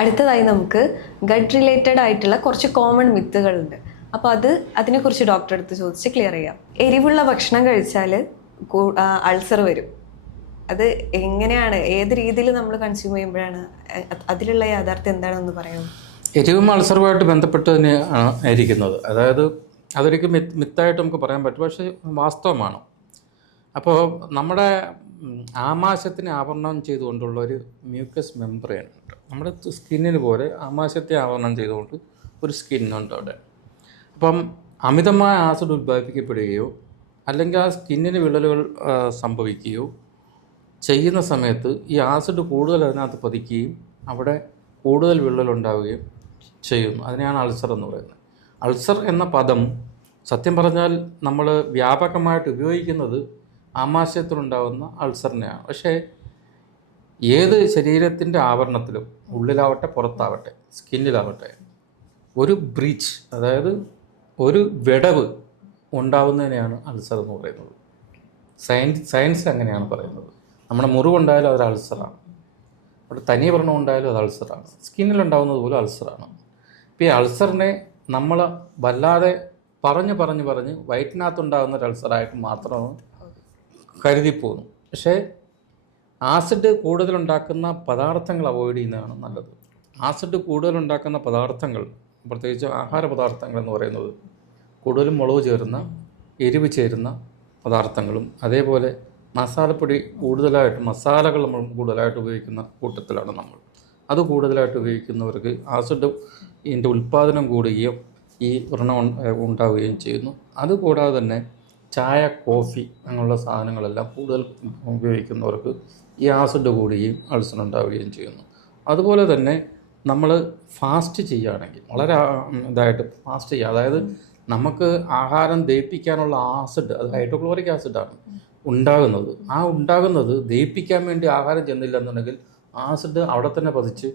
അടുത്തതായി നമുക്ക് gut related ആയിട്ടുള്ള കുറച്ച് കോമൺ മിത്തുകളുണ്ട്. അപ്പോൾ അതിനെക്കുറിച്ച് ഡോക്ടറെ അടുത്ത് ചോദിച്ച് ക്ലിയർ ചെയ്യാം. എരിവുള്ള ഭക്ഷണം കഴിച്ചാൽ അൾസർ വരും. അത് എങ്ങനെയാണ്, ഏത് രീതിയിൽ നമ്മൾ കൺസ്യൂം ചെയ്യുമ്പോഴാണ്, അതിലുള്ള യാഥാർത്ഥ്യം എന്താണെന്ന് പറയാമോ? എരിവും അൾസറുമായിട്ട് ബന്ധപ്പെട്ട് തന്നെ ആയിരിക്കുന്നത്. അതായത് അതൊരിക്കൽ മിത്തായിട്ട് നമുക്ക് പറയാൻ പറ്റും, പക്ഷേ വാസ്തവമാണ്. അപ്പോൾ നമ്മുടെ ആമാശയത്തിനെ ആവരണം ചെയ്തുകൊണ്ടുള്ള ഒരു മ്യൂക്കസ് മെംബ്രെയിൻ ഉണ്ട്. നമ്മുടെ സ്കിന്നിന് പോലെ ആമാശയത്തെ ആവരണം ചെയ്തുകൊണ്ട് ഒരു സ്കിന്നുണ്ട് അവിടെ. അപ്പം അമിതമായ ആസിഡ് ഉത്പാദിപ്പിക്കപ്പെടുകയോ അല്ലെങ്കിൽ ആ സ്കിന്നിന് വിള്ളലുകൾ സംഭവിക്കുകയോ ചെയ്യുന്ന സമയത്ത് ഈ ആസിഡ് കൂടുതൽ അതിനകത്ത് പതിക്കുകയും അവിടെ കൂടുതൽ വിള്ളലുണ്ടാവുകയും ചെയ്യുന്നു. അതിനെയാണ് അൾസർ എന്ന് പറയുന്നത്. അൾസർ എന്ന പദം സത്യം പറഞ്ഞാൽ നമ്മൾ വ്യാപകമായിട്ട് ഉപയോഗിക്കുന്നത് ആമാശയത്തിലുണ്ടാകുന്ന അൾസറിനെയാണ്. പക്ഷേ ഏത് ശരീരത്തിൻ്റെ ആവരണത്തിലും, ഉള്ളിലാവട്ടെ പുറത്താവട്ടെ, സ്കിന്നിലാവട്ടെ, ഒരു ബ്രീച്ച്, അതായത് ഒരു വിടവ് ഉണ്ടാവുന്നതിനെയാണ് അൾസർ എന്ന് പറയുന്നത്. സയൻസ് അങ്ങനെയാണ് പറയുന്നത്. നമ്മുടെ മുറിവുണ്ടായാലും അതൊരു അൾസറാണ്, അവിടെ തനിയെ വ്രണം ഉണ്ടായാലും അത് അൾസറാണ്, സ്കിന്നിലുണ്ടാകുന്നത് പോലും അൾസറാണ്. ഇപ്പോൾ ഈ അൾസറിനെ നമ്മൾ വല്ലാതെ പറഞ്ഞ് വയറ്റിനകത്തുണ്ടാകുന്ന ഒരു അൾസറായിട്ട് മാത്രമാണ് കരുതിപ്പോകുന്നു. പക്ഷേ ആസിഡ് കൂടുതലുണ്ടാക്കുന്ന പദാർത്ഥങ്ങൾ അവോയ്ഡ് ചെയ്യുന്നതാണ് നല്ലത്. ആസിഡ് കൂടുതലുണ്ടാക്കുന്ന പദാർത്ഥങ്ങൾ, പ്രത്യേകിച്ച് ആഹാര പദാർത്ഥങ്ങൾ എന്ന് പറയുന്നത് കൂടുതലും മുളക് ചേരുന്ന, എരിവ് ചേരുന്ന പദാർത്ഥങ്ങളും, അതേപോലെ മസാലപ്പൊടി മസാലകൾ നമ്മൾ കൂടുതലായിട്ട് ഉപയോഗിക്കുന്ന കൂട്ടത്തിലാണ് നമ്മൾ. അത് കൂടുതലായിട്ട് ഉപയോഗിക്കുന്നവർക്ക് ആസിഡ് ഇതിൻ്റെ ഉൽപ്പാദനം കൂടുകയും ഈ വ്രണം ഉണ്ടാവുകയും ചെയ്യുന്നു. അതുകൂടാതെ തന്നെ ചായ, കോഫി അങ്ങനെയുള്ള സാധനങ്ങളെല്ലാം കൂടുതൽ ഉപയോഗിക്കുന്നവർക്ക് ഈ ആസിഡ് കൂടുകയും അൾസർ ഉണ്ടാവുകയും ചെയ്യുന്നു. അതുപോലെ തന്നെ നമ്മൾ ഫാസ്റ്റ് ചെയ്യുകയാണെങ്കിൽ, വളരെ ഇതായിട്ട് ഫാസ്റ്റ് ചെയ്യുക, അതായത് നമുക്ക് ആഹാരം ദഹിപ്പിക്കാനുള്ള ആസിഡ്, അത് ഹൈഡ്രോക്ലോറിക് ആസിഡാണ് ഉണ്ടാകുന്നത് ദഹിപ്പിക്കാൻ വേണ്ടി ആഹാരം ചെന്നില്ല എന്നുണ്ടെങ്കിൽ ആസിഡ് അവിടെ തന്നെ പതിച്ച്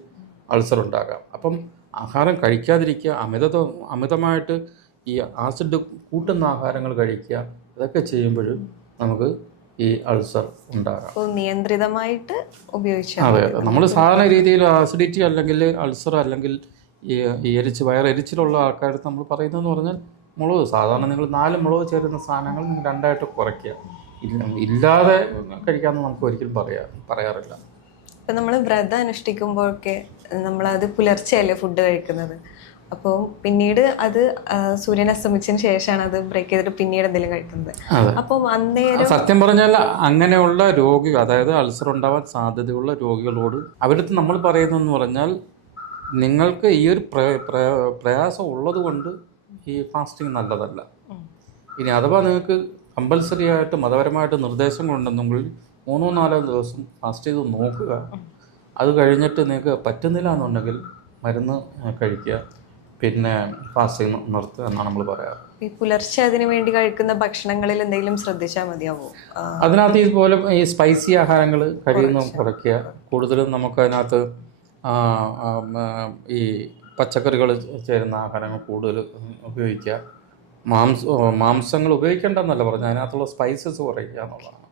അൾസർ ഉണ്ടാകാം. അപ്പം ആഹാരം കഴിക്കാതിരിക്കുക, അമിതമായിട്ട് ഈ ആസിഡ് കൂട്ടുന്ന ആഹാരങ്ങൾ കഴിക്കുക, ഇതൊക്കെ ചെയ്യുമ്പോൾ നമുക്ക് ഈ അൾസർ ഉണ്ടാകാം. നിയന്ത്രിതമായിട്ട് ഉപയോഗിച്ചാൽ അതെ. നമ്മൾ സാധാരണ രീതിയിൽ ആസിഡിറ്റി അല്ലെങ്കിൽ അൾസർ അല്ലെങ്കിൽ ഈ വയറെരിച്ചിലുള്ള ആൾക്കാർക്ക് നമ്മൾ പറയുന്നതെന്ന് പറഞ്ഞാൽ മുളക്, സാധാരണ നിങ്ങൾ 4 മുളക് ചേരുന്ന സാധനങ്ങൾ നിങ്ങൾ 2ആയിട്ട് കുറയ്ക്കുക. ഇല്ലാതെ കഴിക്കാമെന്ന് നമുക്ക് ഒരിക്കലും പറയാറില്ല. ഇപ്പം നമ്മൾ വ്രതം അനുഷ്ഠിക്കുമ്പോഴൊക്കെ നമ്മളത് പുലർച്ചെയല്ലേ ഫുഡ് കഴിക്കുന്നത്. അപ്പോൾ പിന്നീട് അത് സൂര്യൻ അസ്തമിച്ചതിന് ശേഷമാണ് അത് ബ്രേക്ക് ചെയ്തിട്ട് പിന്നീട് എന്തെങ്കിലും കഴിക്കുന്നത്. അപ്പം അന്നേരം സത്യം പറഞ്ഞാൽ അങ്ങനെയുള്ള രോഗികൾ, അതായത് അൾസർ ഉണ്ടാവാൻ സാധ്യതയുള്ള രോഗികളോട് അവരടുത്ത് നമ്മൾ പറയുന്നതെന്ന് പറഞ്ഞാൽ, നിങ്ങൾക്ക് ഈ ഒരു പ്രയാസം ഉള്ളത് കൊണ്ട് ഈ ഫാസ്റ്റിംഗ് നല്ലതല്ല. ഇനി അഥവാ നിങ്ങൾക്ക് കമ്പൽസറി ആയിട്ട് മതപരമായിട്ട് നിർദ്ദേശങ്ങളുണ്ടെന്നെങ്കിൽ 3-4 ദിവസം ഫാസ്റ്റ് ചെയ്ത് നോക്കുക. അത് കഴിഞ്ഞിട്ട് നിങ്ങൾക്ക് പറ്റുന്നില്ല എന്നുണ്ടെങ്കിൽ മരുന്ന് കഴിക്കുക, പിന്നെ ഫാസ്റ്റിംഗ് നിർത്തുക എന്നാണ് നമ്മൾ പറയാറ്. ഈ പുലർച്ചെ അതിനു വേണ്ടി കഴിക്കുന്ന ഭക്ഷണങ്ങളിൽ എന്തെങ്കിലും ശ്രദ്ധിച്ചാൽ മതിയാവോ? അതിനകത്ത് ഇതുപോലെ ഈ സ്പൈസി ആഹാരങ്ങൾ കഴിയുന്നതും കുറയ്ക്കുക. കൂടുതലും നമുക്ക് അതിനകത്ത് ഈ പച്ചക്കറികൾ ചേരുന്ന ആഹാരങ്ങൾ കൂടുതൽ ഉപയോഗിക്കുക. മാംസങ്ങൾ ഉപയോഗിക്കേണ്ടെന്നല്ല പറഞ്ഞാൽ, അതിനകത്തുള്ള സ്പൈസസ് കുറയ്ക്കുക എന്നുള്ളതാണ്.